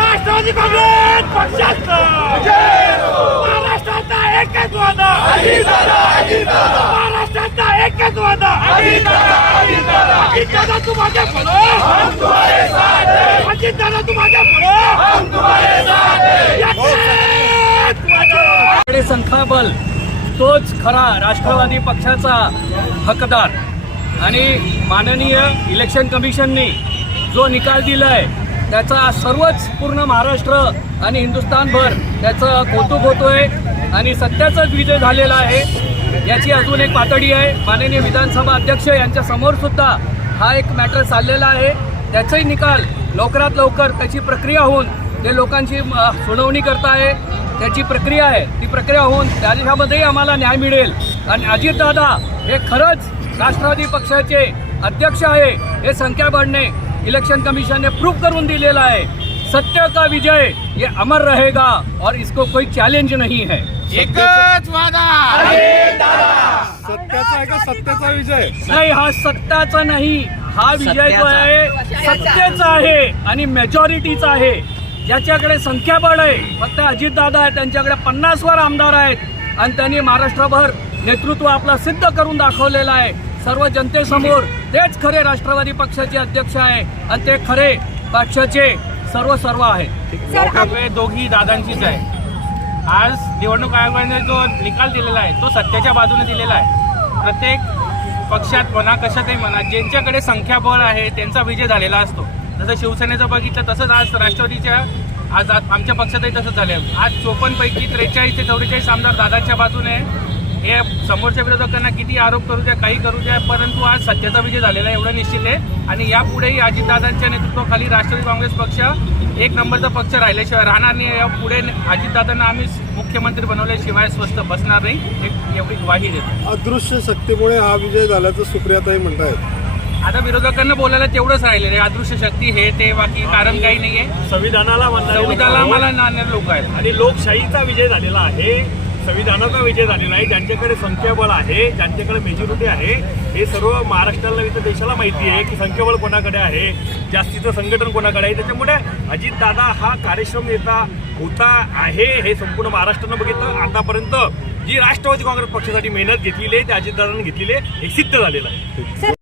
राष्ट्रवादी काँग्रेस पक्षाचं. महाराष्ट्राचा एकच वादा. महाराष्ट्राचा एकच वादा. अजितदादा तू माझ्या पुढं अजितदादा तू माझ्या पुढं संख्याबल तोच खरा राष्ट्रवादी पक्षाचा हकदार. आणि माननीय इलेक्शन कमिशनने जो निकाल दिलाय त्याचा सर्वच पूर्ण महाराष्ट्र आणि हिंदुस्थानभर त्याचं कौतुक होतोय. आणि सत्याचाच विजय झालेला आहे याची अजून एक पातळी आहे. माननीय विधानसभा अध्यक्ष यांच्या समोर सुद्धा हा एक मॅटर चाललेला आहे. त्याचाही निकाल लवकरात लवकर त्याची प्रक्रिया होऊन ते लोकांची सुनावणी करताय त्याची प्रक्रिया आहे ती प्रक्रिया होऊन त्याच्यामध्येही आम्हाला न्याय मिळेल. आणि अजितदादा हे खरंच राष्ट्रवादी पक्षाचे अध्यक्ष आहे हे संख्याबळने इलेक्शन कमिशन ने प्रूफ करून दिलेला आहे. सत्य का विजय ये अमर रहेगा और इसको कोई चैलेंज नहीं है. एकच वादा! सत्याचा आहे का सत्याचा विजय? नाही हा सत्ताचा नाही. हा विजय जो आहे सत्तेचा आहे आणि मेजॉरिटीचा आहे. ज्याच्याकडे संख्याबळ आहे फक्त अजितदादा आहे त्यांच्याकडे पन्नास वर आमदार आहेत. आणि त्यांनी महाराष्ट्रभर नेतृत्व आपला सिद्ध करून दाखवलेलं आहे. सर्व जनतेसमोर तेच खरे राष्ट्रवादी पक्षाचे अध्यक्ष आहे आणि ते खरे पक्षाचे सर्व सर्व आहे दोघी दादांचीच आहे. आज निवडणूक आयोगाने जो निकाल दिलेला आहे तो सत्याच्या बाजूने दिलेला आहे. प्रत्येक पक्षात म्हणा कशातही म्हणा ज्यांच्याकडे संख्याबळ आहे त्यांचा विजय झालेला असतो. जसं शिवसेनेचं बघितलं तसंच आज राष्ट्रवादीच्या आज आज आमच्या पक्षातही तसंच झालं आज चोपन्नपैकी त्रेचाळीस ते चौवेचाळीस आमदार दादाच्या बाजूने हे समोरच्या विरोधकांना किती आरोप करू द्या काही करू द्या परंतु आज सत्याचा विजय झालेला आहे एवढं निश्चित आहे. आणि यापुढेही अजितदादांच्या नेतृत्वाखाली राष्ट्रवादी काँग्रेस पक्ष एक नंबरचा पक्ष राहिल्याशिवाय राहणार नाही. या पुढे अजितदादांना आम्ही मुख्यमंत्री बनवल्याशिवाय स्वस्त बसणार नाही एक एवढी ग्वाही देतो. अदृश्य शक्तीमुळे हा विजय झाल्याचं सुप्रियाताई म्हणतायत. आता विरोधकांना बोलायला तेवढंच राहिलेलं आहे. अदृश्य शक्ती हे ते बाकी कारण काही नाहीये. संविधानाला म्हणणारे संविधानाला लोक मला नाणं लोक आहेत. आणि लोकशाहीचा विजय झालेला आहे. संविधानाचा विजय झालेला आहे. ज्यांच्याकडे संख्याबळ आहे ज्यांच्याकडे मेजॉरिटी आहे हे सर्व महाराष्ट्राला इथं देशाला माहिती आहे की संख्याबळ कोणाकडे आहे जास्तीचं संघटन कोणाकडे आहे. त्याच्यामुळे अजितदादा हा कार्यक्षम नेता होता आहे हे संपूर्ण महाराष्ट्रानं बघितलं. आतापर्यंत जी राष्ट्रवादी काँग्रेस पक्षासाठी मेहनत घेतलेली आहे ते अजितदादांनी घेतलेली आहे हे सिद्ध झालेलं आहे.